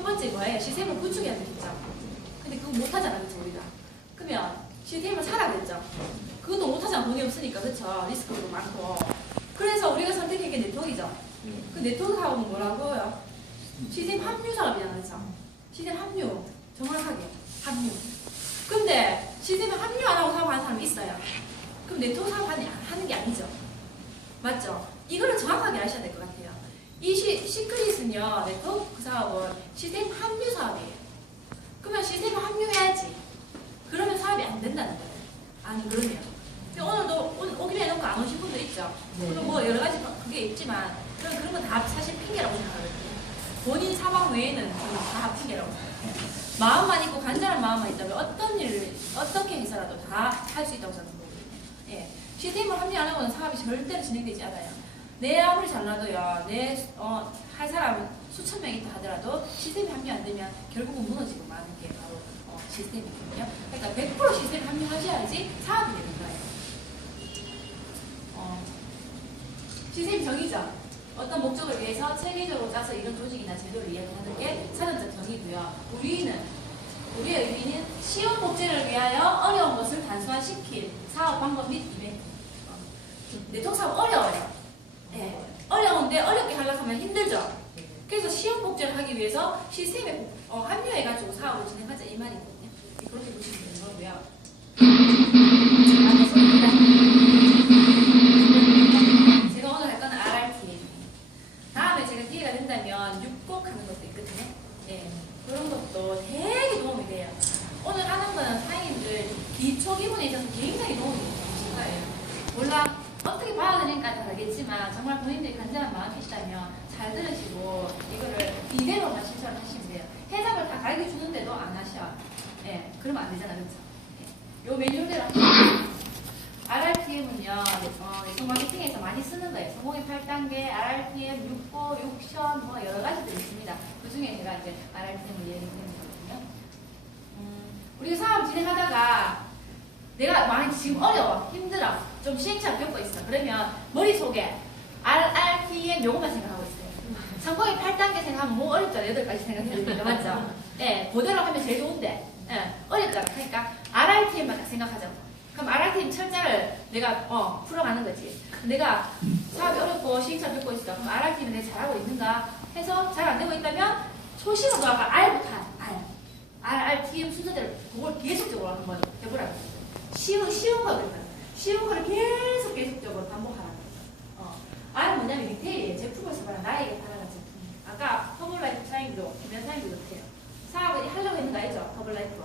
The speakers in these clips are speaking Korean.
첫 번째 뭐예요? 시스템을 구축해야 되겠죠. 근데 그거 못하잖아, 그쵸, 우리가. 그러면 시스템을 사라 그랬죠. 그것도 못하잖아, 돈이 없으니까, 그쵸? 리스크도 많고. 그래서 우리가 선택한 게 네트워크이죠. 그 네트워크 사업은 뭐라고요? 시스템 합류 사업이잖아, 그쵸? 시스템 합류. 정확하게. 합류. 근데 시스템에 합류 안 하고 사업하는 사람이 있어요. 그럼 네트워크 사업 하는 게 아니죠. 맞죠? 이거를 정확하게 아셔야 될 것 같아요. 이 시크릿은요, 네트워크 사업은 시스템 합류 사업이에요. 그러면 시스템에 합류해야지. 그러면 사업이 안 된다는 거예요. 아니, 그러면. 오늘도 오기로 해놓고 안 오신 분도 있죠. 그리고 뭐 여러 가지 그게 있지만, 그런 건 다 사실 핑계라고 생각하거든요. 본인 사망 외에는 다 핑계라고 생각해요. 마음만 있고 간절한 마음만 있다면 어떤 일을 어떻게 해서라도 다 할 수 있다고 생각합니다. 예. 시스템을 합류 안 하고는 사업이 절대로 진행되지 않아요. 내 아무리 잘나도요, 할 사람은 수천 명 있다 하더라도 시스템이 합류 안 되면 결국은 무너지고 마는 게 바로 시스템이거든요. 그러니까 100% 시스템 합류하셔야지 사업이 되는 거예요. 시스템 정의죠. 어떤 목적을 위해서 체계적으로 짜서 이런 조직이나 제도를 이야기하는 게 사전적 정의고요. 우리의 의미는 쉬운 목적을 위하여 어려운 것을 단순화시킬 사업 방법 및 이벤트. 네트워크 사업 어려워요. 네. 어려운데 어렵게 하려고 하면 힘들죠. 그래서 쉬운 목적을 하기 위해서 시스템에 합류해가지고 사업을 진행하자 이 말이거든요. 그렇게 보시면 되는 거고요. 제가 오늘 할 거는 RRTM. 다음에 제가 기회가 된다면 6곡 하는 것도 있거든요. 네. 그런 것도 되게 도움이 돼요. 오늘 하는 거는 사장님들 기초 기본에 있어서 굉장히 도움이 되실 거예요. 몰라 어떻게 받아들이니까 다르겠지만 정말 본인들이 간절한 마음이 있다면 잘 들으시고 이거를 이대로만 실천을 하시면 돼요. 해석을 다 가르쳐 주는데도 안 하셔. 예, 그러면 안 되잖아, 그렇죠? 요 메뉴대로 하시면 RRTM은요, 네트워크 마케팅에서 많이 쓰는 거예요. 성공의 8단계, RRTM, 6고, 6션, 뭐 여러 가지들 있습니다. 그 중에 제가 이제 RRTM을 얘기드리는 거거든요. 우리가 사업 진행하다가 내가 많이 지금 어려워, 힘들어, 좀 시행착오 겪고 있어. 그러면 머릿속에 RRTM 요것만 생각하고 있어요. 성공의 8단계 생각하면 뭐 어렵잖아. 8가지 생각해야 맞죠? 예, 그대로 하면 제일 좋은데, 예, 어렵잖아. 그러니까 RRTM만 딱 생각하자고. 그럼 RRTM 철자를 내가 풀어가는 거지. 내가 사업이 어렵고 시행착오 겪고 있어. 그럼 RRTM을 내가 잘하고 있는가 해서 잘 안 되고 있다면 초심으로 돌아가 R부터 RRTM 순서대로 그걸 계속적으로 한번 해보라고. 쉬운 거거든. 쉬운 거를 계속적으로 반복하라는 거죠. R은 뭐냐면 리테일이에요. 제품을 써봐라. 나에게 팔아라 제품. 아까 허블라이프 사장님도, 김현 사장님도 그렇대요. 사업을 하려고 했는 거 알죠? 허블라이프.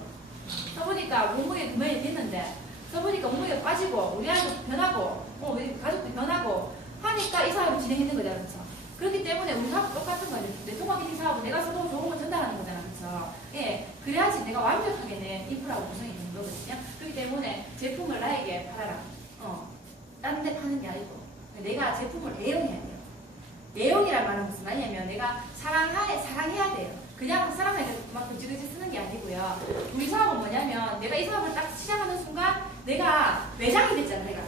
써보니까 몸무게 그만이 됐는데, 써보니까 몸무게가 빠지고, 우리 아이도 변하고, 우리 가족도 변하고, 하니까 이 사업을 진행했는 거잖아. 그렇죠? 그렇기 때문에 우리 사업 똑같은 거예요. 네트워크 마케팅 사업은 내가 써도 좋은 걸 전달하는 거잖아. 그렇죠? 예. 그래야지 내가 완벽하게 내 인프라고 구성이 되는 거거든요. 그렇기 때문에 제품을 나에게 팔아라. 딴 데 파는 게 아니고, 내가 제품을 애용해야 돼요. 애용이란 말은 무슨 말이냐면 내가 사랑해야 돼요. 그냥 사랑해서 막 그지그지 쓰는 게 아니고요. 우리 사업은 뭐냐면 내가 이 사업을 딱 시작하는 순간 내가 매장이 됐잖아. 내가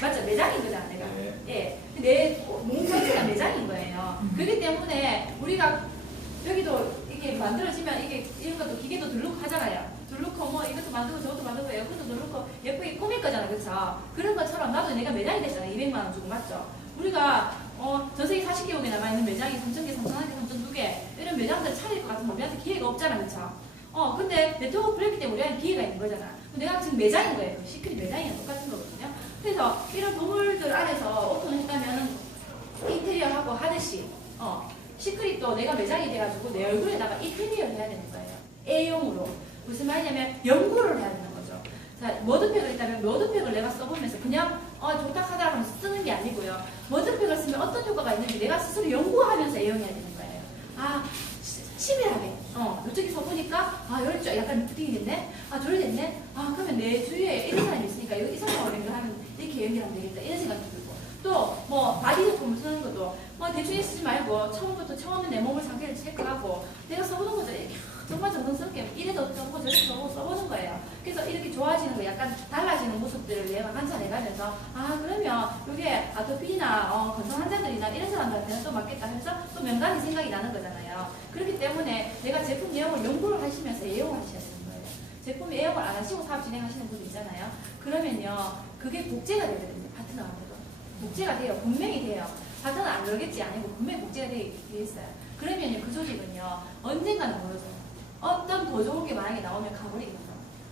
맞죠? 매장인 거잖아. 내가 예, 내 몸 전체가 매장인 거예요. 그렇기 때문에 우리가 여기도 이게 만들어지면 이게 이런 것도 기계도 들르고 하잖아요. 들르고 뭐 이것도 만들고 저것도 만들고 에어컨도 들르고 예쁘게 꾸밀 거잖아. 그렇죠? 그런 것처럼 나도 내가 매장이 됐잖아. 200만 원 주고 맞죠? 우리가 전세계 40개국에 남아있는 매장이 3,000개, 3,001개, 3,002개 이런 매장들 차릴 것 같으면 우리한테 기회가 없잖아. 그렇죠? 근데 네트워크 브레이크 때문에 우리한테 기회가 있는 거잖아. 내가 지금 매장인 거예요. 시크릿 매장이랑 똑같은 거거든요. 그래서 이런 건물들 안에서 오픈을 했다면 인테리어하고 하듯이 시크릿도 내가 매장이 돼가지고 내 얼굴에다가 인테리어를 해야 되는 거예요. A용으로. 무슨 말이냐면 연구를 해야 되는 거죠. 자, 머드팩을 있다면 머드팩을 내가 써보면서 그냥 좋다 하다가 하면서 쓰는 게 아니고요. 머드팩을 쓰면 어떤 효과가 있는지 내가 스스로 연구하면서 애용해야 되는 거예요. 치밀하게. 이쪽에 서보니까 이런 쪽 약간 부팅이 됐네. 저리 됐네. 그러면 내 주위에 이런 사람이 있으니까 이 사람하고 연결하면 이렇게 연결하면 되겠다. 이런 생각이 들고. 또 뭐 바디 제품을 쓰는 것도 대충 쓰지 말고 처음에 내 몸을 상태를 체크하고 내가 써보는 거죠. 정말 정성스럽게 이래도 써보고 저래도 써보는 거예요. 그래서 이렇게 좋아지는 거 약간 달라지는 모습들을 내가 관찰해가면서 그러면 이게 아토피나 건성 환자들이나 이런 사람들한테는 또 맞겠다 해서 또 명단이 생각이 나는 거잖아요. 그렇기 때문에 내가 제품 내용을 연구를 하시면서 애용을 하셔야 되는 거예요. 제품 애용을 안 하시고 사업 진행하시는 분들 있잖아요. 그러면요, 그게 복제가 되거든요. 파트너하고도. 복제가 돼요. 분명히 돼요. 파트너 안 그러겠지 아니고 분명히 복제가 돼 있어요. 그러면요, 그 조직은요, 언젠가는 보여줘요. 어떤 더 좋은 게 만약에 나오면 가버리겠죠.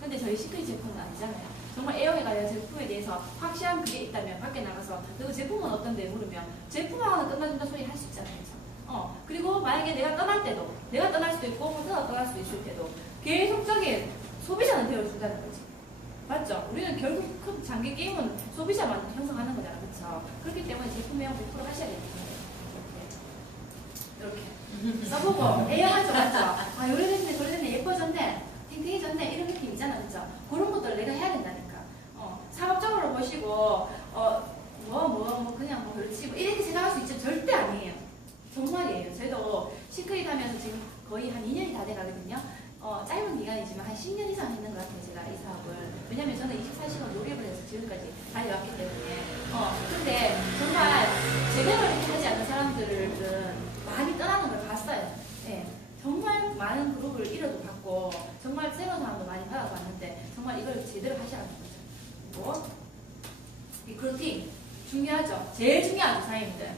근데 저희 시크릿 제품은 아니잖아요. 정말 애용에 관련 제품에 대해서 확실한 그게 있다면 밖에 나가서 그 제품은 어떤데 물으면 제품하고는 끝나준다 소리 할 수 있잖아요. 그렇죠? 그리고 만약에 내가 떠날 때도 내가 떠날 수도 있고 파트너가 떠날 수도 있을 때도 계속적인 소비자는 되어준다는 거지. 맞죠? 우리는 결국 큰 장기 게임은 소비자만 형성하는 거잖아. 그렇죠? 그렇기 때문에 제품 애용 100% 하셔야 되는 거예요. 이렇게 써보고 애용하죠. 맞죠? 아 요래 됐네 저래 됐네 예뻐졌네 탱탱해졌네 이런 느낌 있잖아. 그렇죠? 그런 것들을 내가 해야 된다니까. 사업적으로 보시고 그냥 뭐 그렇지 뭐 이렇게 생각할 수 있죠. 절대 아니에요. 정말이에요. 저희도 시크릿 하면서 지금 거의 한 2년이 다 돼가거든요. 짧은 기간이지만 한 10년 이상 했는 것 같아요. 제가 이 사업을. 왜냐면 저는 24시간 노력을 해서 지금까지 달려왔기 때문에. 근데 정말 제대로 이렇게 하지 않는 사람들은 많이 떠나는 걸 봤어요. 예. 정말 많은 그룹을 잃어도 받고 정말 새로운 사람도 많이 받아봤는데 정말 이걸 제대로 하셔야 하는 거죠. 뭐? 리크루팅 중요하죠. 제일 중요하죠. 사장님들.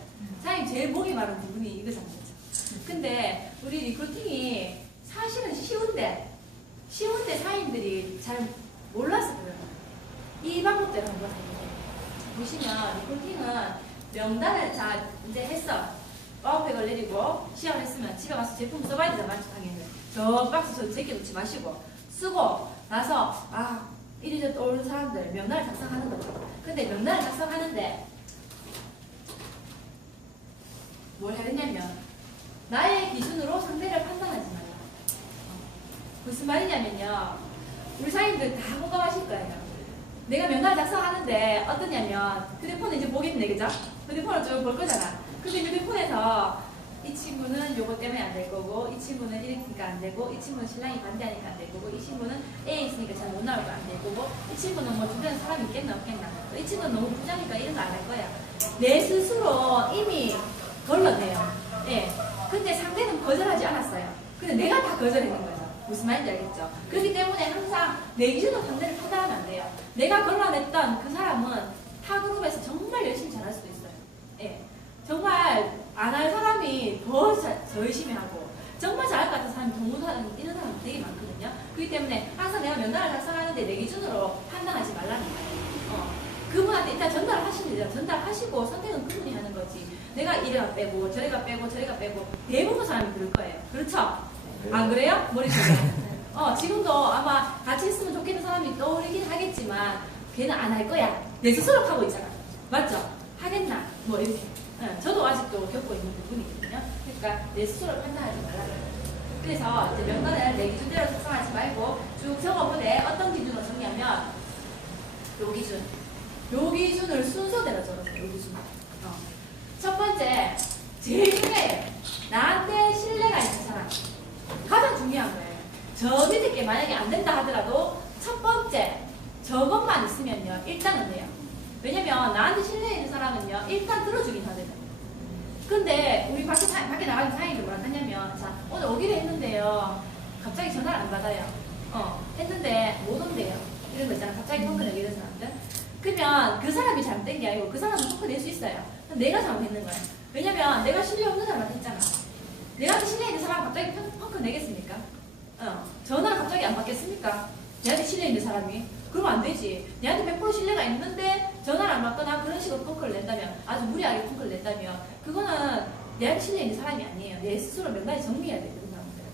사장님 제일 목이 마른 부분이 이거잖아요. 근데 우리 리크루팅이 사실은 쉬운데 사장님들이 잘 몰라서 그래요. 이 방법대로 한번 해보세요. 보시면 리크루팅은 명단을 자 이제 했어. 파워팩을 내리고 시작을 했으면 집에 가서 제품 써봐야 되잖아. 당연히 저 박스 저 제껴놓지 마시고 쓰고 나서 이리저리 떠오르는 사람들 명단을 작성하는 거죠. 근데 명단을 작성하는데 뭘 해야 되냐면 나의 기준으로 상대를 판단하지 말라. 무슨 말이냐면요. 우리 사장님들 다 공감하실 거예요. 내가 명단을 작성하는데 어떠냐면 휴대폰을 이제 보겠네. 그죠? 휴대폰을 쭉 볼 거잖아. 근데 휴대폰에서 이 친구는 요거 때문에 안 될 거고 이 친구는 이러니까 안 되고 이 친구는 신랑이 반대하니까 안 될 거고 이 친구는 A에 있으니까 잘 못 나올 거 안 될 거고 이 친구는 뭐 주변에 사람이 있겠나 없겠나 이 친구는 너무 부자니까 이런 거 안 할 거야. 내 스스로 이미 걸러내요. 예. 근데 상대는 거절하지 않았어요. 근데 내가 다 거절했는 거죠. 무슨 말인지 알겠죠? 그렇기 때문에 항상 내 기준으로 상대를 판단하면 안 돼요. 내가 걸러냈던 그 사람은 타 그룹에서 정말 열심히 잘할 수도 있어요. 예. 정말 안 할 사람이 더 열심히 하고 정말 잘할 것 같은 사람이 더 못하는 이런 사람이 되게 많거든요. 그렇기 때문에 항상 내가 면담을 작성하는데 내 기준으로 판단하지 말라는 거예요. 그분한테 일단 전달을 하시면 돼요. 전달하시고 선택은 그분이 하는 거지. 내가 이래가 빼고 저래가 빼고 저래가 빼고 대부분 사람이 그럴 거예요. 그렇죠? 안 그래요? 머릿속에. 지금도 아마 같이 했으면 좋겠는 사람이 떠오르긴 하겠지만 걔는 안 할 거야. 내 스스로 하고 있잖아. 맞죠? 하겠나? 뭐 이렇게. 저도 아직도 겪고 있는 부분이거든요. 그러니까 내 스스로를 판단하지 말라고. 그래서 이제 명단을 내 기준대로 작성하지 말고 쭉 적어보되 어떤 기준으로 적냐면 요 기준. 요 기준을 순서대로 적으세요. 요 기준. 첫 번째, 제일 중요해요. 나한테 신뢰가 있는 사람. 가장 중요한 거예요. 저 밑에 게 만약에 안 된다 하더라도 첫 번째, 저것만 있으면요. 일단은 돼요. 왜냐면 나한테 신뢰 있는 사람은요 일단 들어주긴 하거든요. 근데 우리 밖에 나가는 사람들이 뭐라 하냐면 자 오늘 오기로 했는데요 갑자기 전화를 안 받아요. 했는데 못 온대요. 이런 거 있잖아. 갑자기 펑크 내게 이런 사람들. 그러면 그 사람이 잘못된 게 아니고 그 사람은 펑크 낼 수 있어요. 내가 잘못했는 거예요. 왜냐면 내가 신뢰 없는 사람한테 했잖아. 내한테 신뢰 있는 사람 갑자기 펑크 내겠습니까? 전화를 갑자기 안 받겠습니까? 내한테 신뢰 있는 사람이 그러면 안 되지. 내한테 100% 신뢰가 있는데 전화를 안 받거나 그런 식으로 펑크를 낸다면 아주 무리하게 펑크를 낸다면 그거는 내한테 신뢰 있는 사람이 아니에요. 내 스스로 명단히 정리해야 돼요. 그런 사람들.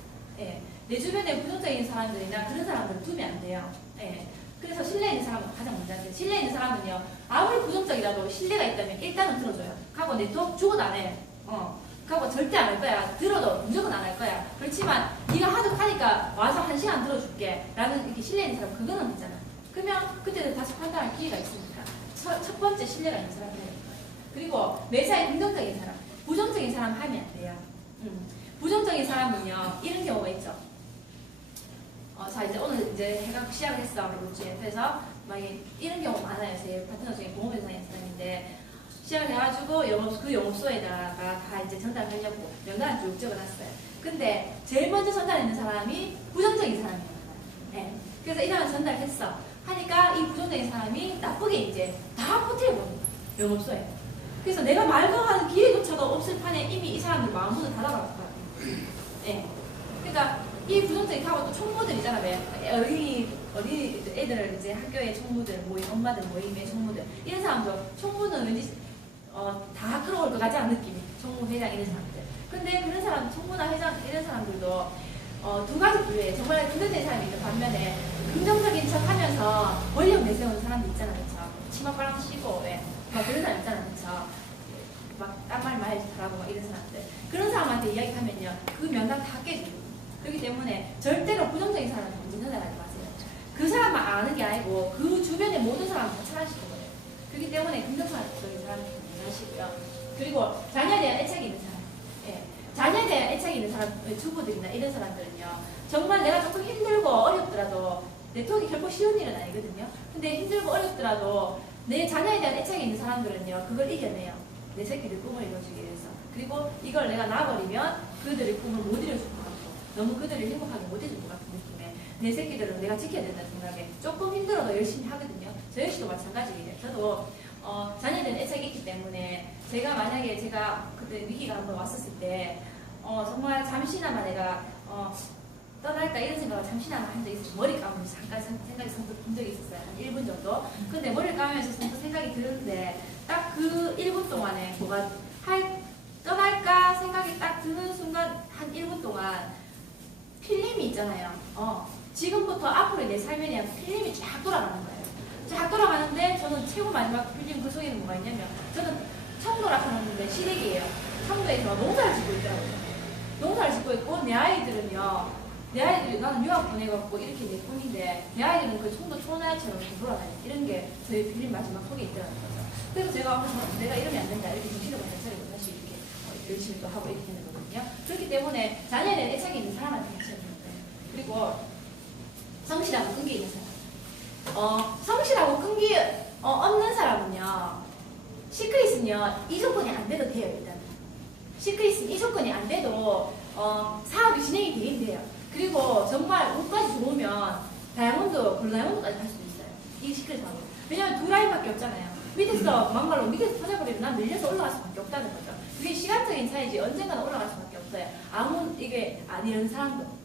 예. 내 주변에 부정적인 사람들이나 그런 사람들을 두면 안 돼요. 예. 그래서 신뢰 있는 사람은 가장 먼저 하세요. 신뢰 있는 사람은요 아무리 부정적이라도 신뢰가 있다면 일단은 들어줘요. 가고 네트워크 죽어도 안 해. 가고 절대 안 할 거야. 들어도 무조건 안 할 거야. 그렇지만 네가 하니까 와서 1시간 들어줄게 라는 이렇게 신뢰 있는 사람 그거는 되잖아. 그러면 그때는 다시 판단할 기회가 있으니까 첫 번째 신뢰가 있는 사람이 되는 거예요. 그리고 매사에 긍정적인 사람, 부정적인 사람 하면 안 돼요. 부정적인 사람은요 이런 경우가 있죠. 자 이제 오늘 이제 해가 시작을 했어. 그렇지. 그래서 막 이런 경우 많아요. 제 파트너 중에 공업회사에 사람인데 시작을 해가지고 그 영업소에다가 다 이제 전달하려고 명단을 쭉 적어놨어요. 근데 제일 먼저 전달했는 사람이 부정적인 사람이에요. 네. 그래서 이 사람을 전달했어. 하니까 이 부정적인 사람이 나쁘게 이제 다 포트해버린 거예요. 영업소에. 그래서 내가 말거하는 기회조차도 없을 판에 이미 이 사람들 마음문을 닫아버렸거든요. 네. 그러니까 이 부정적인 하고 또 총무들 있잖아. 왜? 어린이 애들 이제 학교의 총무들 모임, 엄마들 모임의 총무들 이런 사람도 총무는 왠지 다 끌어올 것 같지 않은 느낌이 총무 회장 이런 사람들. 근데 그런 사람 총무나 회장 이런 사람들도 두 가지 부류예요. 정말 긍정적인 사람이 있는 반면에 긍정적인 척하면서 권력 내세우는 사람도 있잖아, 그렇죠? 치마바람 씌고 왜? 막 그런 사람 있잖아, 그렇죠? 막 딴 말 잘하고 막 이런 사람들. 그런 사람한테 이야기하면요, 그 명단 다 깨지고. 그렇기 때문에 절대로 부정적인 사람한테 먼저 전달하지 마세요. 그 사람만 아는 게 아니고 그 주변의 모든 사람을 다 차단시켜 버려요. 그렇기 때문에 긍정적인 사람한테 하시고요. 그리고 자녀에 대한 애착이 있는 사람. 예. 자녀에 대한 애착이 있는 사람, 주부들이나 이런 사람들은요, 정말 내가 조금 힘들고 어렵더라도, 네트워크가 결코 쉬운 일은 아니거든요. 근데 힘들고 어렵더라도 내 자녀에 대한 애착이 있는 사람들은요, 그걸 이겨내요. 내 새끼들 꿈을 이뤄주기 위해서. 그리고 이걸 내가 놔버리면 그들의 꿈을 못 이뤄줄 것 같고, 너무 그들을 행복하게 못 해줄 것 같은 느낌에 내 새끼들은 내가 지켜야 된다는 생각에 조금 힘들어도 열심히 하거든요. 저 역시도 마찬가지예요. 저도 자녀에 대한 애착이 있기 때문에 제가 만약에 제가 그때 위기가 한번 왔었을 때 정말 잠시나마 내가 떠날까 이런 생각을 잠시나마 한 적이 있어요. 머리 감으면서 잠깐 생각이 선뜻 든 적이 있었어요. 한 1분 정도. 근데 머리를 감으면서 선뜻 생각이 드는데 딱 그 1분 동안에 뭐가 떠날까 생각이 딱 드는 순간 한 1분 동안 필름이 있잖아요. 지금부터 앞으로 내 삶에 대한 필름이 쫙 돌아가는 거예요. 쫙 돌아가는데 저는 최고 마지막 필름 그 속에는 뭐가 있냐면 저는 청도라 하는데 시댁이에요. 청도에서 농사를 짓고 있더라고요. 농사를 짓고 있고 내 아이들은요. 내 아이들이 나는 유학 보내갖고 이렇게 내 꿈인데 내 아이들은 그 청도 초나처럼 돌아다니는 이런 게 저희 필름 마지막 속에 있더라는 거죠. 그래서 제가 내가 이러면 안 된다 이렇게 정신을 바짝 차리고 다시 이렇게 열심히 또 하고 이렇게 되는 거거든요. 그렇기 때문에 자녀에 대한 애착이 있는 사람한테 같이 해야 되는 거예요. 그리고 성실하고 끈기 있는 사람. 성실하고 끈기 없는 사람은요. 시크릿은요. 이 조건이 안 돼도 돼요. 일단 시크릿은 이 조건이 안 돼도 사업이 진행이 돼요. 그리고 정말 운까지 좋으면 다이아몬드, 블루다이아몬드까지 갈 수도 있어요. 이 시크릿하고. 왜냐면 두 라인밖에 없잖아요. 밑에서 막말로 밑에서 터져버리면 난 밀려서 올라갈 수밖에 없다는 거죠. 그게 시간적인 차이지 언젠가는 올라갈 수밖에 없어요. 아무 이게 아니는 사람도.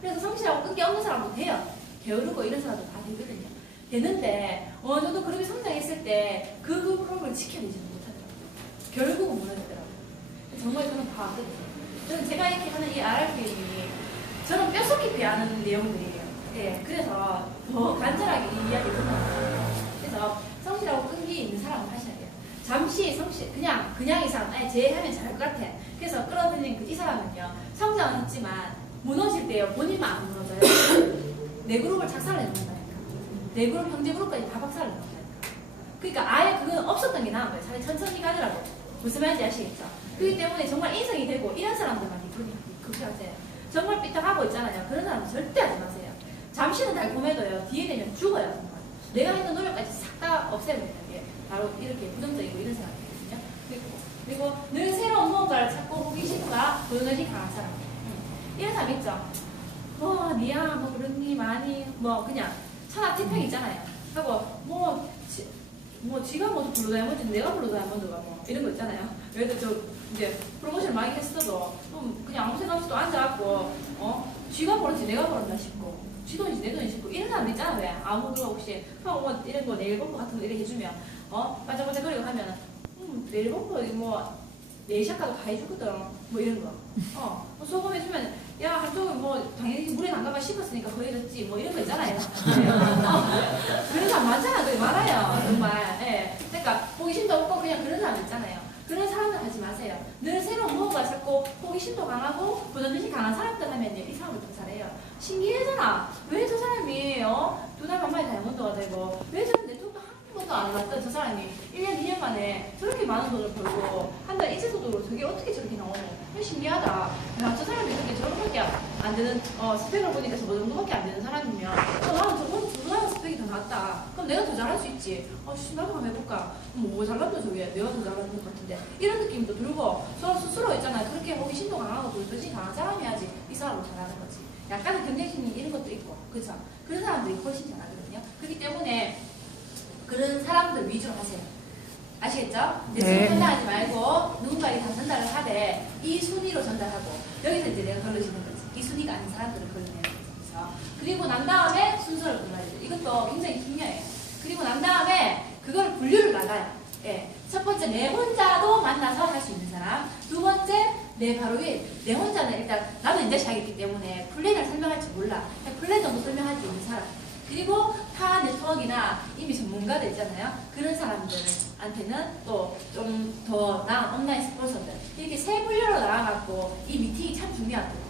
그래서 성실하고 끈기 없는 사람도 돼요. 게으르고 이런 사람도 다 되거든요. 되는데 어느 정도 그렇게 성장했을 때 그 프로그램을 지켜내지는 못하더라고요. 결국은 무너지더라고요. 정말 저는 다 안거든요. 저는 제가 이렇게 하는 이 RRP님이 저는 뼛속 깊이 아는 내용들이에요. 예, 그래서 더 간절하게 이 이야기를 듣는 거예요. 그래서 성실하고 끈기 있는 사람을 하셔야 돼요. 잠시 그냥 이 사람, 쟤 하면 잘할 것 같아. 그래서 끌어들인 이 사람은요, 성장은 했지만 무너질 때요, 본인만 안 무너져요. 내 그룹을 착살을 해놓는다니까. 내 그룹, 형제 그룹까지 다 박살을 내놓는다니까. 그러니까 아예 그건 없었던 게 나은 거예요. 차라리 천천히 가더라고. 무슨 말인지 아시겠죠? 그렇기 때문에 정말 인성이 되고 이런 사람들만 급하세요. 정말 삐딱하고 있잖아요. 그런 사람은 절대 하지 마세요. 잠시는 달콤해도요, 뒤에 되면 죽어요. 정말. 내가 했던 노력까지 싹 다 없애버리는 게 바로 이렇게 부정적이고 이런 사람이거든요. 그리고 늘 새로운 무언가를 찾고 호기심과 도전이 강한 사람. 이런 사람 있죠? 니야, 그러니, 많이, 그냥 천하태평 있잖아요. 하고, 지가 블루다이아몬드, 내가 블루다이아몬드가 이런 거 있잖아요. 예를 들어, 이제 프로모션을 많이 했어도, 그냥 아무 생각 없이 또 앉아갖고, 지가 벌었지, 내가 벌었나 싶고, 지 돈이지, 내 돈이 싶고, 이런 사람 있잖아, 왜? 아무 그거 없이, 이런 거, 네일범퍼 같은 거 이렇게 해주면, 반짝반짝거리고 하면, 네일범퍼, 네일샵 가도 다 해주거든. 이런 거. 소금 해주면, 야, 한쪽은 당연히 물에 담가봐 씹었으니까 거의 됐지. 이런 거 있잖아요. 그런 사람 많잖아. 그게 많아요. 정말. 예. 그러니까, 호기심도 없고 그냥 그런 사람 있잖아요. 그런 사람들 하지 마세요. 늘 새로운 무언가 찾고 호기심도 강하고 도전의식 강한 사람들 하면요. 이 사람을 더 잘해요. 신기하잖아. 왜 저 사람이, 두 달 만에 다이아몬드가 되고, 왜 저는 네트워크 한 번도 안 해봤던 저 사람이 1년, 2년 만에 저렇게 많은 돈을 벌고, 한 달 이체소득으로 저게 어떻게 저렇게 나오노? 신기하다. 야, 저 사람이 근데 저런 밖에 안 되는 스펙을 보니까 저거 정도밖에 안 되는 사람이면 나는 저거는 스펙이 더 낫다. 그럼 내가 더 잘할 수 있지. 나도 한번 해볼까. 뭐 잘난다 저게. 내가 더 잘하는 것 같은데. 이런 느낌도 들고 서로 스스로 있잖아요. 그렇게 호기심도 강하고 돌변이 강한 사람이야지 이 사람을 잘하는 거지. 약간의 경쟁심이 이런 것도 있고, 그렇죠? 그런 사람들이 훨씬 잘하거든요. 그렇기 때문에 그런 사람들 위주로 하세요. 아시겠죠? 내 순위 전달하지 말고 누군가에게 다 전달을 하되 이 순위로 전달하고 여기서 이제 내가 걸러지는 거지. 이 순위가 아닌 사람들을 걸러내는 거죠. 그렇죠? 그리고 난 다음에 순서를 골라야 돼요. 이것도 굉장히 중요해요. 그리고 난 다음에 그걸 분류를 나가요. 예. 첫 번째 내 혼자도 만나서 할 수 있는 사람. 두 번째 내 바로 위에 내 혼자는 일단 나도 이제 시작했기 때문에 플랜을 설명할 줄 몰라. 그냥 플랜 정도 설명할 수 있는 사람. 그리고 타 네트워크나 이미 전문가들 있잖아요. 그런 사람들한테는 또 좀 더 나은 온라인 스폰서들. 이렇게 세 분류로 나와갖고 이 미팅이 참 중요하거든요.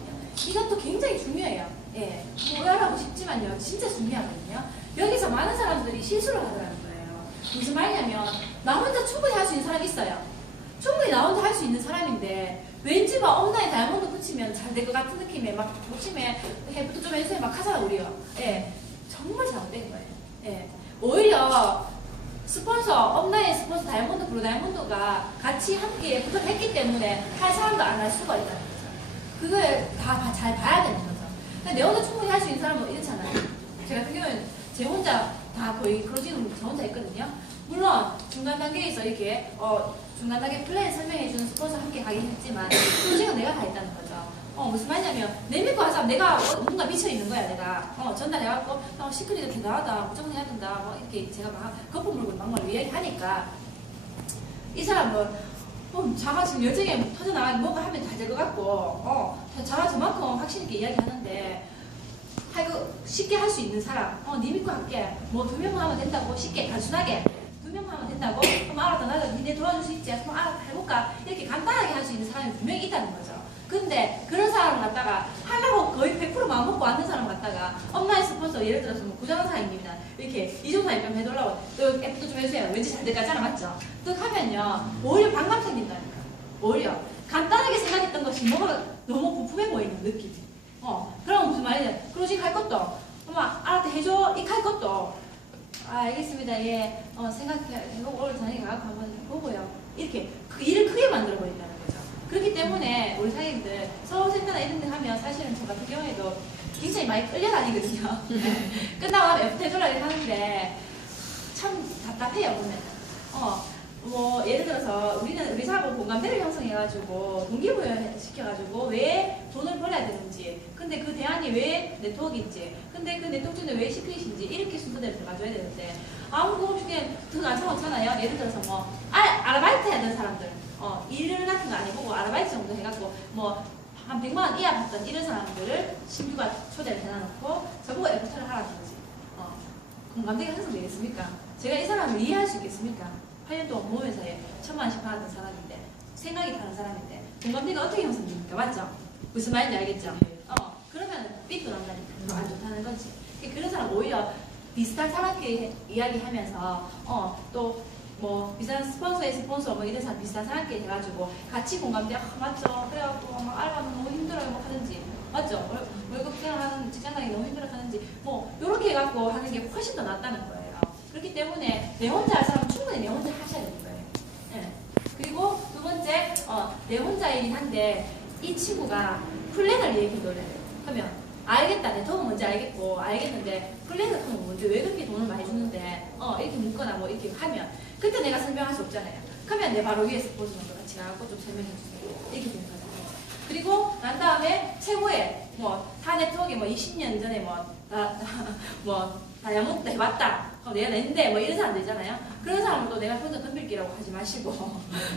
이것도 굉장히 중요해요. 예. 오해하고 싶지만요. 진짜 중요하거든요. 여기서 많은 사람들이 실수를 하더라는 거예요. 무슨 말이냐면 나 혼자 충분히 할 수 있는 사람이 있어요. 충분히 나 혼자 할 수 있는 사람인데 왠지 막 온라인 다이아몬드 붙이면 잘 될 것 같은 느낌에 막 욕심에 해부터 좀 해주세요 막 하잖아 우리요. 예. 정말 잘못된 거예요. 예. 오히려 스폰서, 온라인 스폰서 다이아몬드, 블루 다이아몬드가 같이 함께 부탁을 했기 때문에 할 사람도 안 할 수가 있다는 거죠. 그걸 다 잘 봐야 되는 거죠. 근데 내 혼자 충분히 할 수 있는 사람은 이렇잖아요. 제가 같은 경우는 제 혼자 다 거의 크로징은 저 혼자 했거든요. 물론 중간 단계에서 이렇게 중간 단계 플랜 설명해주는 스폰서 함께 가긴 했지만 크로징은 내가 다 했다는 거죠. 무슨 말이냐면 내 믿고 한 사람 내가 뭔가 미쳐있는 거야 내가 전달해갖고 시크릿도 대단하다 무조건 해야 된다 뭐 이렇게 제가 막 거품 물고 막말 이야기하니까 이 사람은 자가 지금 여정에 터져나가니 뭔가 하면 다 될 것 같고 자가 저만큼 확신 있게 이야기하는데 쉽게 할 수 있는 사람 니 믿고 할게 뭐 2명만 하면 된다고 쉽게 단순하게 2명만 하면 된다고 그럼 알았다 나도 니네 도와줄 수 있지 그럼 알았다 해볼까 이렇게 간단하게 할 수 있는 사람이 분명히 있다는 거죠. 근데 그런 사람을 갖다가 하려고 거의 100% 마음먹고 왔는 사람 갖다가 온라인 스폰서 예를 들어서 뭐 구자원 사장님이나 이렇게 이종사 입점 해달라고 또 앱도 좀 해주세요. 왠지 잘 될 거잖아 맞죠? 또 하면요 오히려 반감 생긴다니까. 오히려 간단하게 생각했던 것이 뭐가 너무 부품해 보이는 느낌. 그럼 무슨 말이냐 그러지 갈 것도 엄마 알았다 해줘 이 갈 것도 알겠습니다 예 생각해보고 오늘 저녁에 가갖고 한번 보고요 이렇게 일을 크게 만들어 버린다는 거죠. 그렇기 때문에 우리 사장님들 서울센터나 이런 데 하면 사실은 저 같은 경우에도 굉장히 많이 끌려다니거든요. 끝나고 하면 F 해줘라 하는데 참 답답해요 보면. 뭐 예를 들어서 우리 사하고 공감대를 형성해가지고 동기부여 시켜가지고 왜 돈을 벌어야 되는지 근데 그 대안이 왜 네트워크인지 근데 그 네트워크 중에 왜 시크릿인지 이렇게 순서대로 들어가줘야 되는데 아무 거 없이 그냥 안 상관없잖아요. 예를 들어서 뭐 아르바이트 해야 되는 사람들 일 같은 거 안 해보고 아르바이트 정도 해갖고 뭐 한 100만 원 이하 받던 이런 사람들을 신규가 초대를 해놔놓고 저보고 애프터를 하라는 거지. 공감대가 형성되겠습니까? 제가 이 사람을 이해할 수 있겠습니까? 8년 동안 모험회사에 1,000만 원씩 받았던 사람인데 생각이 다른 사람인데 공감대가 어떻게 형성됩니까? 맞죠? 무슨 말인지 알겠죠? 그러면 삐뚤 난다니까 안 좋다는 거지. 그런 사람 오히려 비슷한 사람끼리 이야기하면서 또 뭐 비슷한 스폰서의 스폰서 뭐 이런 사람 비슷한 사람끼리 해가지고 같이 공감대 맞죠? 그래갖고 막 알바면 너무 힘들어요 뭐 하든지 맞죠? 월급 생활하는 직장당이 너무 힘들어 하는지 뭐 요렇게 해갖고 하는 게 훨씬 더 낫다는 거예요. 그렇기 때문에 내 혼자 할 사람은 충분히 내 혼자 하셔야 되는 거예요. 네. 그리고 두 번째 내 혼자이긴 한데 이 친구가 플랜을 얘기해줘야 돼요. 그러면 알겠다 네트워크 뭔지 알겠는데 플랜을 통은 뭔지 왜 그렇게 돈을 많이 주는데 이렇게 묻거나 뭐 이렇게 하면 그때 내가 설명할 수 없잖아요. 그러면 내 바로 위에 스포츠맨도 같이 가고 좀 설명해 주세요. 이렇게 되는 거잖아요. 그리고 난 다음에 최고의 타 네트워크 20년 전에 뭐 다이아몬드 해봤다. 내가 냈는데 뭐 이런 사람들 있잖아요. 그런 사람은 또 내가 혼자 덤빌기라고 하지 마시고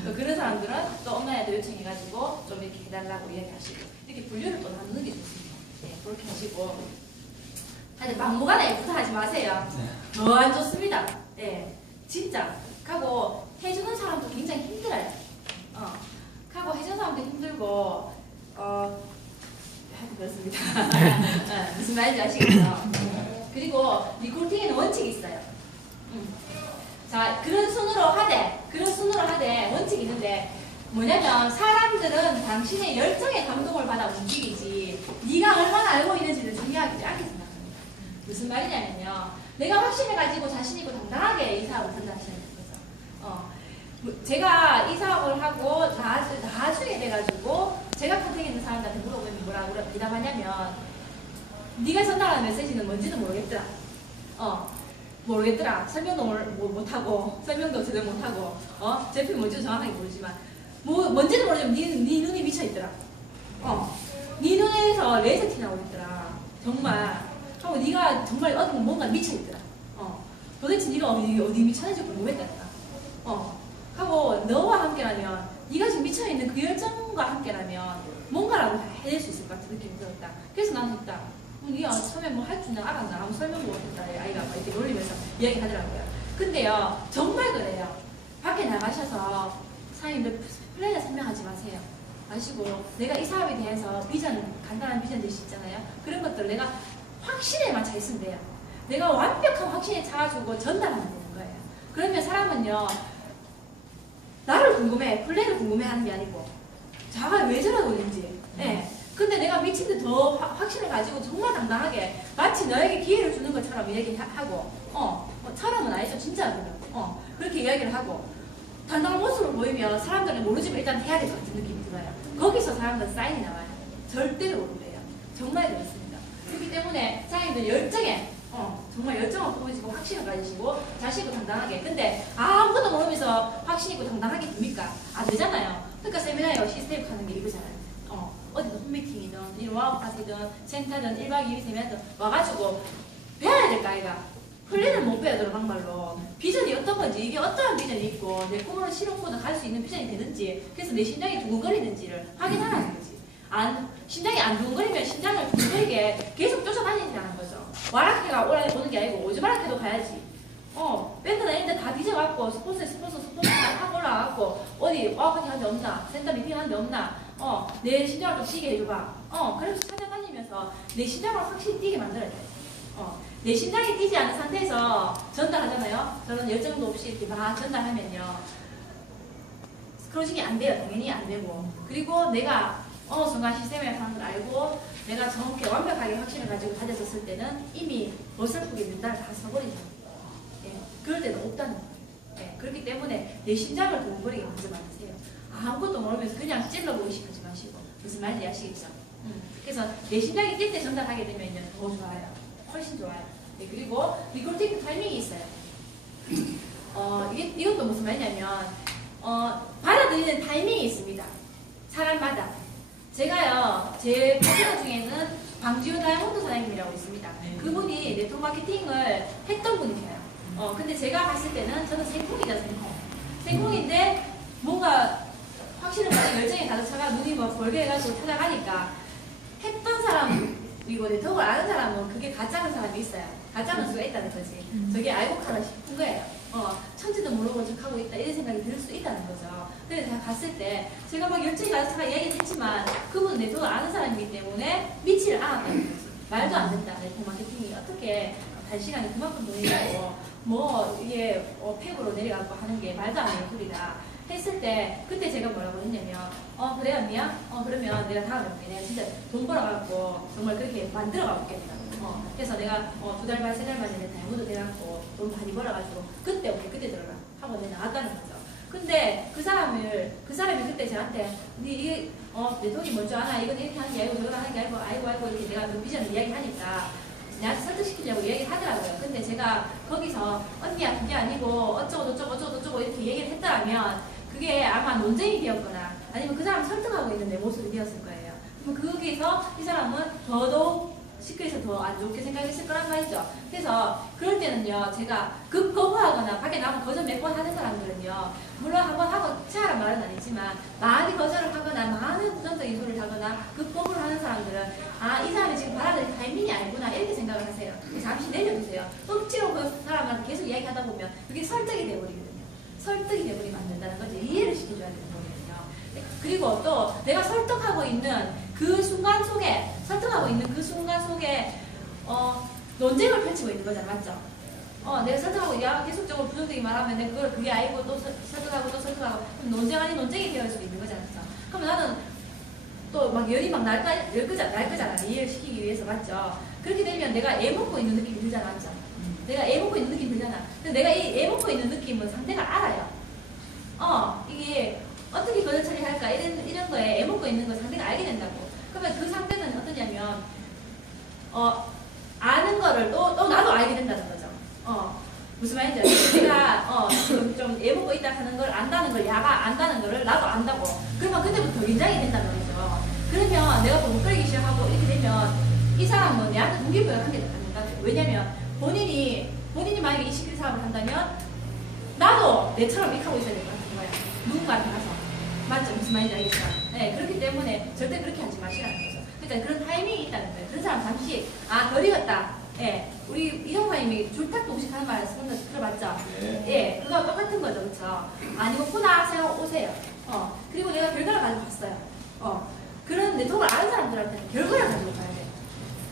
또 그런 사람들은 또 온라인에도 요청해가지고 좀 이렇게 해달라고 이야기하시고 이렇게 분류를 또 나누는 게 좋습니다. 네, 그렇게 하시고 아니 막무가내 부터 하지 마세요. 더 안 좋습니다. 네, 진짜 가고 해주는 사람도 굉장히 힘들어요. 가고 해주는 사람도 힘들고 하여튼 그렇습니다. 무슨 말인지 아시겠죠? 그리고 리크루팅에는 원칙이 있어요. 자, 그런 순으로 하되 원칙이 있는데 뭐냐면 사람들은 당신의 열정에 감동을 받아 움직이지 네가 얼마나 알고 있는지를 중요하지 않게 생각합니다. 무슨 말이냐면요. 내가 확신을 가지고 자신 있고 당당하게 이 사업을 전달하셔야 되는 거죠. 제가 이 사업을 하고 나중에 돼가지고 제가 컨택 있는 사람들한테 물어보면 뭐라고 대답하냐면 네가 전달하는 메시지는 뭔지도 모르겠더라. 모르겠더라. 설명도 못하고 설명도 제대로 못하고 제품이 뭔지도 정확하게 모르지만 뭔지도 모르지만 네 눈이 미쳐있더라. 네 눈에서 레이저 티 나오고 있더라. 정말 하고 네가 정말 뭔가 미쳐있더라. 도대체 네가 어디 미쳐있는지 궁금했다니까. 하고 너와 함께라면 네가 지금 미쳐있는 그 열정과 함께라면 뭔가라도 해낼 수 있을 것 같은 느낌이 들었다. 그래서 나는 했다. 네가 처음에 뭐 할 줄 알았나? 아무 설명도 못했다. 아이가 막 이렇게 놀리면서 이야기하더라고요. 근데요 정말 그래요. 밖에 나가셔서 사장님들 플랜을 설명하지 마세요. 마시고 내가 이 사업에 대해서 간단한 비전 제시 있잖아요. 그런 것들 내가 확신에만 차 있으면 돼요. 내가 완벽한 확신에 차가지고 전달하면 되는 거예요. 그러면 사람은요 나를 궁금해, 플랜을 궁금해하는 게 아니고 자가 왜 저러고 있는지. 근데 내가 미친 듯 더 확신을 가지고 정말 당당하게 마치 너에게 기회를 주는 것처럼 얘기하고 처럼은 아니죠. 진짜로요. 그렇게 이야기를 하고 당당한 모습을 보이면 사람들은 모르지만 일단 해야 될 것 같은 느낌이 들어요. 거기서 사람들은 사인이 나와요. 절대로 모르래요. 정말 그렇습니다. 그렇기 때문에 사장님들 열정에 정말 열정을 보이시고 확신을 가지시고 자신있고 당당하게. 근데 아무것도 모르면서 확신있고 당당하게 됩니까? 안 되잖아요. 그러니까 세미나에 시스템 하는 게 이거잖아요. 어디든 홈미팅이든 와우파티든 센터든 1박 2일 세미나든 와가지고 배워야 될까 아이가. 플랜을 못 배워들어 막말로. 비전이 어떤 건지 이게 어떠한 비전이 있고 내 꿈으로 실용으로 갈 수 있는 비전이 되는지 그래서 내 심장이 두근거리는지를 확인하라는 거지. 심장이 안 두근거리면 심장을 두근거리게 계속 쫓아다니라는 거죠. 와라케가 오라게 보는 게 아니고 오즈마라케도 가야지. 밴드 다니는데 다 뒤져갖고 스포츠 하고 올라가갖고 어디 와우파티 하는 데 없나? 센터 미팅 하는 데 없나? 내 심장을 좀 뛰게 해줘봐. 그래서 찾아다니면서 내 심장을 확실히 뛰게 만들어야 돼. 내 심장이 뛰지 않은 상태에서 전달하잖아요. 저는 열정도 없이 이렇게 막 전달하면요. 크로징이 안 돼요. 당연히 안 되고. 그리고 내가 어느 순간 시스템에 하는 걸 알고 내가 정확히 완벽하게 확신을 가지고 다졌었을 때는 이미 어설프게 멘탈을 다 써버리죠. 그럴 때는 없다는 거예요. 그렇기 때문에 내 심장을 두근거리게 만들지 마세요. 아무것도 모르면서 그냥 찔러보기 시작하지 마시고. 무슨 말인지 아시겠죠? 그래서 내 심장이 뛸 때 전달하게 되면 더 좋아요. 훨씬 좋아요. 그리고 리콜테이크 타이밍이 있어요. 이것도 무슨 말이냐면 받아들이는 타이밍이 있습니다. 사람마다. 제가요 제 파트너 중에는 방지훈 다이아몬드 사장님이라고 있습니다. 그분이 네트워크 마케팅을 했던 분이세요. 근데 제가 봤을 때는 저는 생콩이다 생콩인데 뭔가 확신을 가진 열정이 가득차가 눈이 뭐 벌게해가지고 찾아가니까 했던 사람이고 네트워크를 아는 사람은 그게 가짜는 사람이 있어요. 가짜는 수가 있다는 거지. 저게 알고 가라 싶은 거예요. 천지도 모르고 척하고 있다 이런 생각이 들 수 있다는 거죠. 그래서 제가 갔을 때 제가 막 열정이 가득차가 이야기를 했지만 그분은 네트워크를 아는 사람이기 때문에 믿지를 않았다는 거지. 말도 안 된다. 네트워크 마케팅이 어떻게 단시간에 그만큼 돈이 나고 뭐 이게 팩으로 내려가고 하는 게 말도 안 되는 소리다 했을 때 그때 제가 뭐라고 했냐면 그래 언니야? 그러면 내가 다음에 올게. 내가 진짜 돈 벌어갖고 정말 그렇게 만들어가 볼겠다. 그래서 내가 2달 반, 3달 만에 다이아몬드 돼갖고 돈 많이 벌어가지고 그때 올게. 그때 들어라 하고 내가 나왔다는 거죠. 근데 그 사람이 그때 저한테 이게 내 돈이 뭔지 아나? 이건 이렇게 하는 게 아니고 저건 하는 게 아니고 아이고 이렇게 내가 그 비전을 이야기하니까 나한테 설득시키려고 얘기를 하더라고요. 근데 제가 거기서 언니야 그게 아니고 어쩌고 이렇게 얘기를 했더라면 그게 아마 논쟁이 되었거나 아니면 그 사람 설득하고 있는 내 모습이 되었을 거예요. 그럼 거기서 이 사람은 더더욱 시크해서 더 안 좋게 생각했을 거란 말이죠. 그래서 그럴 때는요, 제가 거부하거나 밖에 나가면 거절 몇 번 하는 사람들은요, 물론 한 번 하고 체하란 말은 아니지만 많이 거절을 하거나 많은 부정적인 소리를 하거나 거부를 하는 사람들은 이 사람이 지금 받아들일 타이밍이 아니구나 이렇게 생각을 하세요. 잠시 내려두세요. 억지로 그 사람한테 계속 이야기하다 보면 그게 설득이 돼버리거든요. 설득이 돼버리면 안 된다는 거죠. 이해를 시켜줘야 되는 거거든요. 그리고 또 내가 설득하고 있는 그 순간 속에 논쟁을 펼치고 있는 거잖아, 맞죠? 내가 설득하고 계속적으로 부정적인 말하면 그게 아니고 또 설득하고 또 설득하고 그럼 논쟁 아닌 논쟁이 되어질 수 있는 거잖아, 그렇죠? 그럼 나는 또 막 열이 막 날 거잖아. 이해를 시키기 위해서, 맞죠? 그렇게 되면 내가 애먹고 있는 느낌이 들잖아, 맞죠? 내가 애먹고 있는 느낌이 들잖아. 근데 내가 이 애먹고 있는 느낌은 상대가 알아요. 이게 어떻게 거절 처리할까 이런 거에 애먹고 있는 걸 상대가 알게 된다고. 그러면 그 상대는 어떠냐면 아는 거를 또 나도 알게 된다는 거죠. 무슨 말인지 알죠? 내가 좀 애먹고 있다 하는 걸 안다는 걸 야가 안다는 거를 나도 안다고. 그러면 그때부터 긴장이 된다는 거죠. 그러면 내가 버벅거리기 시작하고 이렇게 되면 이 사람은 내한테 동기부여를 하게 된다. 왜냐면 본인이 만약에 이 시킬 사업을 한다면 나도 내처럼 이렇게 하고 있어야 될 것 같은 거야. 누군가한테 가서. 맞죠? 무슨 말인지 알겠죠? 네, 그렇기 때문에 절대 그렇게 하지 마시라는 거죠. 그러니까 그런 타이밍이 있다는 거예요. 그런 사람 잠시 덜 익었다. 예, 우리 이형사님이 줄탁도 음식 하는 말 들어봤죠? 네. 예, 그거 똑같은 거죠, 그렇죠? 아니고구나 생각하고 오세요. 그리고 내가 결과를 가지고 갔어요. 그런 네트워크를 아는 사람들한테는 결과를 가지고 가야 돼요.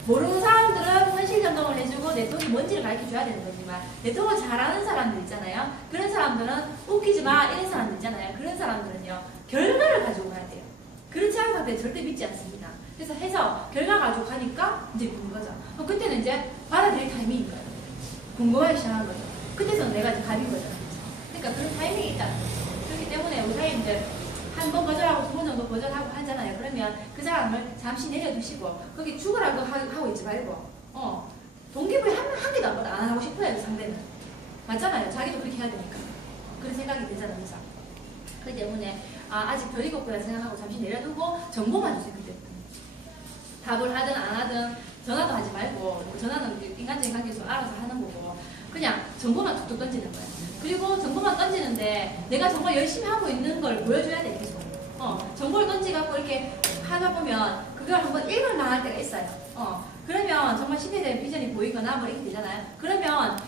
모르는 사람들은 현실 점검을 해주고 네트워크가 뭔지를 가르쳐줘야 되는 거지만 네트워크를 잘하는 사람들 있잖아요. 그런 사람들은 웃기지 마 이런 사람들 있잖아요. 그런 사람들은요 결과를 가지고 가야 돼요. 그렇지 않은 상태에 절대 믿지 않습니다. 그래서 해서 결과 가지고 가니까 이제 믿는 거죠. 그때는 이제 받아들일 타이밍인 거예요. 궁금하기 시작한 거죠. 그때서는 내가 이제 갑인 거죠. 그러니까 그런 타이밍이 있다는 거죠. 그렇기 때문에 우리 사장님들 한 번 거절하고 두 번 정도 거절하고 하잖아요. 그러면 그 사람을 잠시 내려두시고 거기 죽으라고 하고 있지 말고 동기부여 한 개도 안 하고 싶어야 돼. 상대는 맞잖아요. 자기도 그렇게 해야 되니까 그런 생각이 들잖아요. 그래서 그렇기 때문에 아직 덜 익었구나 생각하고 잠시 내려두고 정보만 주세요. 그때부터 답을 하든 안 하든 전화도 하지 말고 전화는 인간적인 관계에서 알아서 하는 거고 그냥 정보만 툭툭 던지는 거예요. 그리고 정보만 던지는데 내가 정말 열심히 하고 있는 걸 보여줘야 돼. 계속 정보를 던지갖고 이렇게 하다 보면 그걸 한번 읽을 만할 때가 있어요. 그러면 정말 신뢰된 비전이 보이거나 뭐 이렇게 되잖아요. 그러면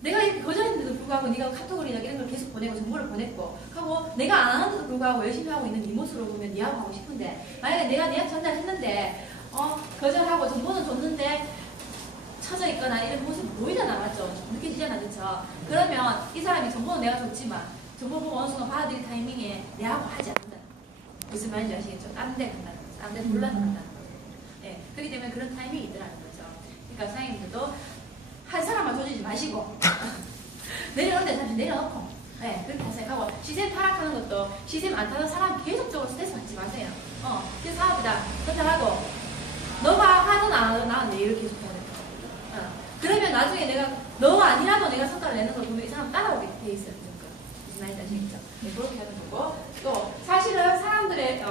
내가 이렇게 거절했는데도 불구하고 네가 카톡이나 이런 걸 계속 보내고 정보를 보냈고 하고 내가 안 하는데도 불구하고 열심히 하고 있는 네 모습을 보면 네하고 하고 싶은데 만약에 내가 네한테 전달했는데 거절하고 정보는 줬는데 처져 있거나 이런 모습이 보이잖아. 맞죠? 느껴지잖아. 그쵸? 그러면 이 사람이 정보는 내가 줬지만 정보 보고 어느 순간 받아들일 타이밍에 내하고 하지 않는다. 무슨 말인지 아시겠죠? 딴 데 간다는 거죠. 딴 데 놀러 간다는 거죠. 네, 그렇기 때문에 그런 타이밍이 있더라는 거죠. 그러니까 사장님들도 한 사람만 조지지 마시고 내려오는데 잠시 내려놓고 그렇게 생각하고 시샘 타락하는 것도 시샘 안 타는 사람 계속적으로 스트레스 받지 마세요. 그 사업이다. 선택하고 너가 하든 안 하든 나는 내 일을 계속 해야 돼. 그러면 나중에 내가 너가 아니라도 내가 성과를 내는 걸 보면 이 사람 따라오게 돼 있어요. 무슨 말인지 아시겠죠? 네, 그렇게 하는 거고 또 사실은 사람들에게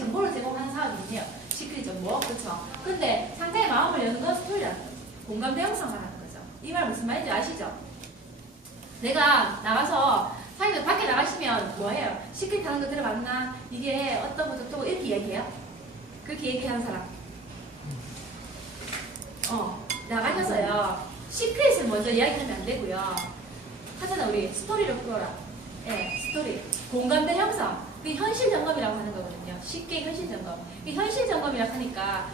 정보를 제공하는 사업이긴 해요. 시크릿 정보, 그렇죠? 근데 상대의 마음을 여는 건 스토리라는 거죠. 공감대 형성을 하는 거죠. 이 말 무슨 말인지 아시죠? 내가 나가서 사실 밖에 나가시면 뭐예요? 시크릿 하는 거 들어봤나? 이게 어떠고 저떠고 이렇게 얘기해요? 그렇게 얘기하는 사람. 나가셔서요. 시크릿을 먼저 이야기하면 안 되고요. 하잖아, 우리 스토리를 풀어라. 스토리. 공감대 형성. 그게 현실 점검이라고 하는 거거든요. 쉽게 현실 점검. 현실 점검이라고 하니까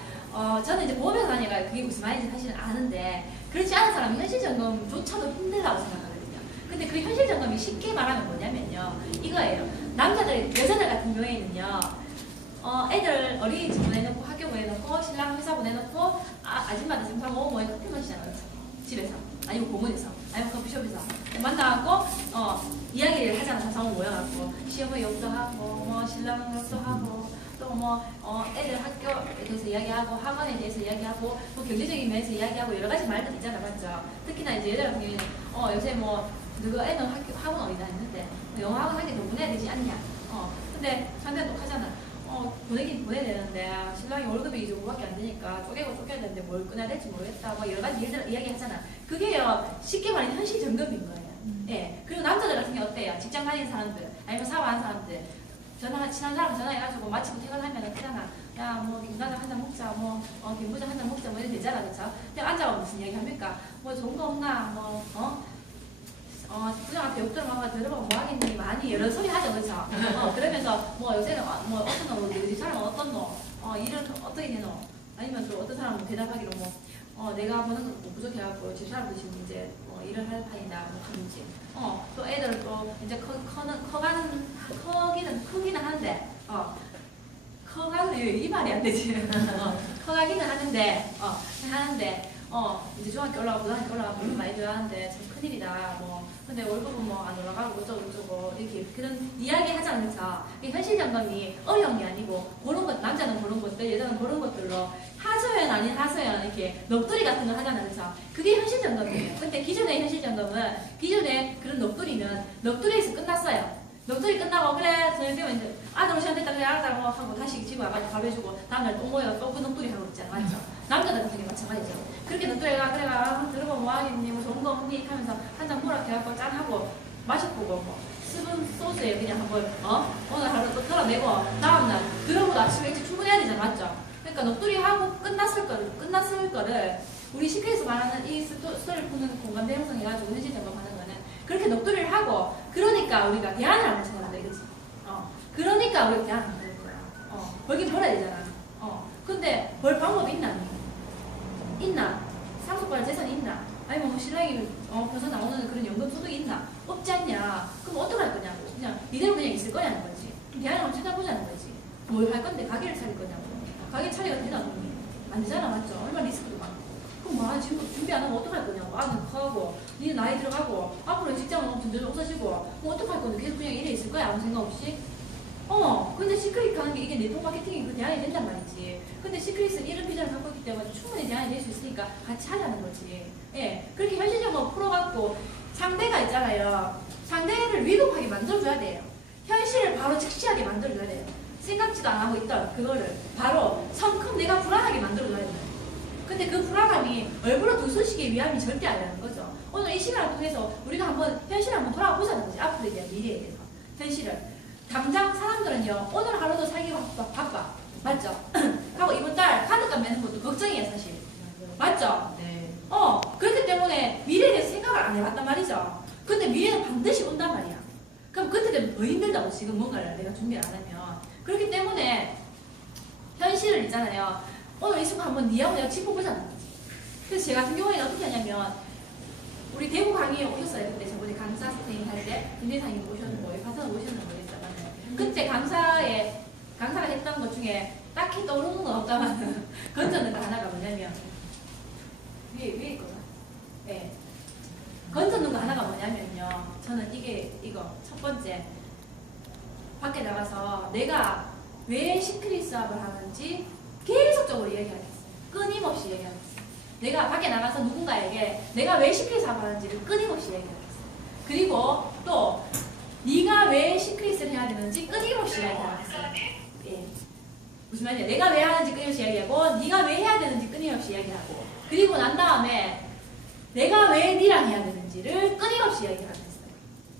저는 이제 보험회사 다니까 그게 무슨 말인지 사실은 아는데 그렇지 않은 사람은 현실 점검조차도 힘들다고 생각하거든요. 근데 그 현실 점검이 쉽게 말하면 뭐냐면요. 이거예요. 여자들 같은 경우에는요. 애들 어린이집 보내놓고 학교 보내놓고 신랑 회사 보내놓고 아줌마들 생사고 뭐에 커피 마시잖아요. 집에서 아니면 공원에서 아니면 커피숍에서 만나갖고 이야기를 하잖아. 사상을 모여갖고 시어머니 욕도 하고 뭐 신랑 욕도 하고 또 뭐 애들 학교에 대해서 이야기하고 학원에 대해서 이야기하고 뭐 경제적인 면에서 이야기하고 여러 가지 말들 있잖아. 맞죠? 특히나 이제 여자 같은 경우에는 요새 뭐 누가 애는 학원 어디다 했는데 영어 학원 하게 더 보내야 되지 않냐. 근데 상대는 똑하잖아. 보내긴 보내야 되는데 신랑이 월급이 이제 5밖에 안 되니까 쪼개고 쪼개야 되는데 뭘 끊어야 될지 모르겠다 뭐 여러 가지 일들 이야기 하잖아. 그게요 쉽게 말하면 현실 점검인 거예요. 그리고 남자들 같은 게 어때요? 직장 다니는 사람들 아니면 사업하는 사람들 친한 사람 전화해가지고 마치고 퇴근하면 하잖아. 야 뭐 김과장 한잔 먹자 뭐 김부장 한잔 먹자 뭐 이래 되잖아. 그쵸? 근데 앉아가 무슨 얘기 합니까? 뭐 좋은 거 없나 부장한테 욕 들어가면 들어보면 뭐 하겠니? 많이 여러 소리 하죠, 그렇죠? 그러면서 뭐 요새는 뭐 어떤 놈, 우리 사람은 어떤 놈, 일은 어떻게 되노? 아니면 또 어떤 사람은 대답하기로 내가 버는 거 부족해갖고 집 사람도 지금 이제 일을 할 판이다 뭐 하는지. 또 애들 또 이제 크기는 하는데 커가는 이 말이 안 되지. 커가기는 하는데 이제 중학교 올라가고 고등학교 올라가고 물론 많이 들어가는데 참 큰일이다. 뭐 근데 월급은 뭐 안 올라가고 어쩌고 이렇게 그런 이야기 하지 않죠. 현실 점검이 어려운 게 아니고 그런 것 남자는 그런 것들 여자는 그런 것들로 하소연 아닌 하소연 이렇게 넋두리 같은 걸 하잖아요. 그렇죠? 그게 현실 점검이에요. 근데 기존의 현실 점검은 기존의 그런 넋두리는 넋두리에서 끝났어요. 넋두리 끝나고 그래 저녁에 이제 아들 시간 됐다 그래 알았다고 하고 다시 집에 와가지고 밥 해주고 다음날 또 모여 또 그 넋두리 하고 있잖아. 맞죠? 남자들 같은 게 마찬가지죠. 그렇게 넋두리가 그래가 들어보 뭐 하겠니 뭐 좋은 거 없니 하면서 한잔 보라 해갖고 짠하고 마셔보고 뭐 스분 소주에 그냥 한번 오늘 하루 또 털어내고 다음날 들어보고 아침에 일찍 출근해야 되잖아. 맞죠? 그러니까 넋두리 하고 끝났을 거를 우리 시크에서 말하는 이 스토리를 푸는 공감대 형성해가지고 현실 점검하는 거는 그렇게 넋두리를 하고 그러니까 우리가 대안을 안 찾아간다 이거지. 그러니까 우리가 대안을 안 찾는 거야. 벌긴 벌어야 되잖아. 근데 벌 방법이 있나? 있나? 상속받을 재산이 있나? 아니면 뭐 신랑이 벌써 나오는 그런 연금 소득이 있나? 없지 않냐? 그럼 어떡할 거냐고. 그냥 이대로 그냥 있을 거냐는 거지. 대안을 한번 찾아보자는 거지. 뭘 할 건데 가게를 차릴 거냐고. 가게 차리가 되나 돈이? 안 되잖아. 맞죠? 얼마나 리스크도 많고. 그럼 뭐 지금 준비 안 하면 어떡할 거냐고. 아는 커가고 니는 나이 들어가고 앞으로 직장은 점점 없어지고 뭐 어떡할 건데 계속 그냥 이래 있을 거야 아무 생각 없이. 근데 시크릿 하는 게 이게 네트워크 마케팅이 그 대안이 된단 말이지. 근데 시크릿은 이런 비전을 갖고 있기 때문에 충분히 대안이 될 수 있으니까 같이 하자는 거지. 예, 그렇게 현실적으로 풀어갖고 상대가 있잖아요. 상대를 위급하게 만들어줘야 돼요. 현실을 바로 즉시하게 만들어줘야 돼요. 생각지도 안 하고 있던 그거를 바로 성큼 내가 불안하게 만들어줘야 돼요. 근데 그 불안함이 얼굴로 두서시기 위함이 절대 아니라는 거죠. 오늘 이 시간을 통해서 우리가 한번 현실을 한번 돌아가 보자는 거지. 앞으로에 대한 미래에 대해서. 현실을. 당장 사람들은요, 오늘 하루도 살기 바빠. 맞죠? 하고 이번 달 카드값 내는 것도 걱정이에요, 사실. 맞죠? 네. 그렇기 때문에 미래에 대해서 생각을 안 해봤단 말이죠. 근데 미래는 반드시 온단 말이야. 그럼 그때 되면 더 힘들다고 지금 뭔가를 내가 준비를 안 하면. 그렇기 때문에 현실을 있잖아요. 오늘 이 순간 한번 니하고 내가 짚어보자는 거지. 그래서 제가 같은 경우에는 어떻게 하냐면 우리 대구 강의에 오셨어요. 그때 저번에 강사 선생님 할 때 김대상님 오셨는 거예요. 가사는 오셨는 거예요. 그때 강사가 했던 것 중에 딱히 떠오르는 건 없다만 건졌는 거 하나가 뭐냐면 위에 있거든. 네. 건졌는 거 하나가 뭐냐면요. 저는 이거 첫 번째 밖에 나가서 내가 왜 시크릿 사업을 하는지 계속적으로 이야기하겠어요. 끊임없이 이야기하겠어요. 내가 밖에 나가서 누군가에게 내가 왜 시크릿 사업을 하는지를 끊임없이 이야기하겠어요. 그리고 또 네가 왜 시크릿을 해야 되는지 끊임없이 이야기하겠어요. 예. 무슨 말이야? 내가 왜 하는지 끊임없이 이야기하고 네가 왜 해야 되는지 끊임없이 이야기하고 그리고 난 다음에 내가 왜 니랑 해야 되는지를 끊임없이 이야기하겠어요.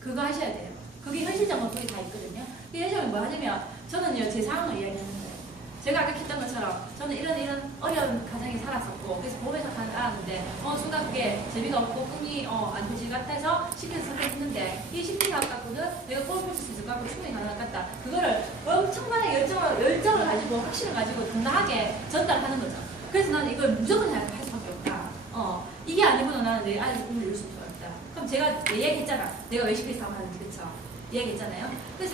그거 하셔야 돼요. 그게 현실적으로 거기 다 있거든요. 그 현실적으로 뭐 하냐면 저는요 제 상황을 이야기하는 거예요. 제가 아까 했던 것처럼 저는 이런 어려운 가정에 살았었고 그래서 보험회사 알았는데 순간 그게 재미가 없고 꿈이 안 되질 같아서 시크릿 선택했는데 이 시크릿 사업 갖고는 내가 꿈을 펼칠 수 있을 것 같고 충분히 가능할 것 같다. 그거를 엄청나게 열정을 가지고 확신을 가지고 당당하게 전달하는 거죠. 그래서 나는 이걸 무조건 할 수밖에 없다. 이게 아니고는 나는 내 아이의 꿈을 이룰 수 없다. 그럼 제가 얘기했잖아. 내가 왜 시크릿 사업 하는지 그쵸? 얘기했잖아요. 그래서